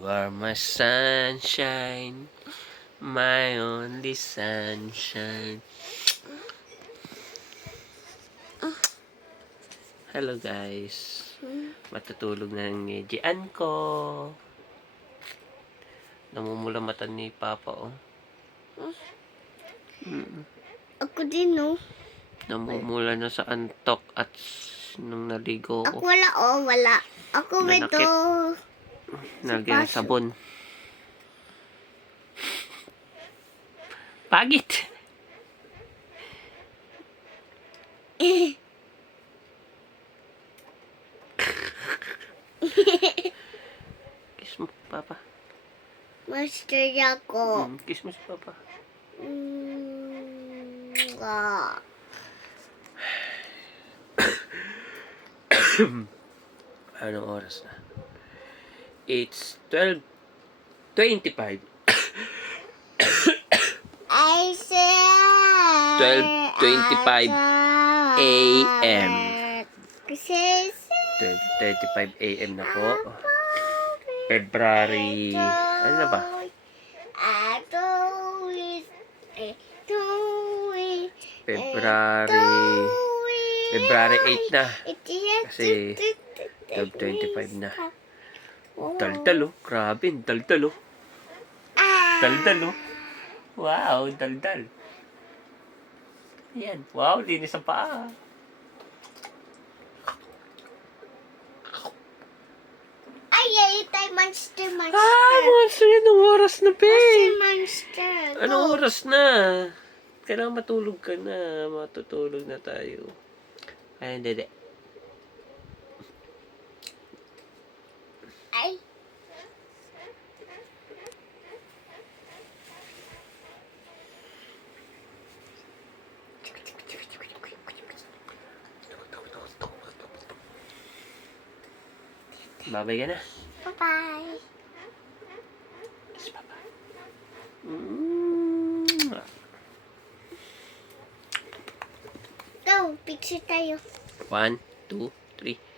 You are my sunshine, my only sunshine. Hello guys. Matutulog na ang Gian ko. Namumula mata ni Papa oh. Ako din, no? Namumula na sa antok at nung naligo Ako ko. wala, wala. Ako Nanakit. ito. Nalagyan ng sabon. Pagit! Kiss mo, Papa. Master ako. Kiss mo si Papa. Anong oras na? It's 12:25. I said 12:25 a.m. 12:35 a.m. na po. February... Ano na ba? February 8 na. Kasi 12:25 na. Daldal oh. Grabe, daldal oh. Daldal oh. Wow, daldal. Ayan. Wow, linis ang paa. Ay, tayo monster. Monster yan. Anong oras na, pe? Monster. Anong oras na? Kailangan matulog ka na. Matutulog na tayo. Ayan, dede. Ay. Babay ka na. Bye-bye. Kiss Papa. Go, picture tayo. 1, 2, 3.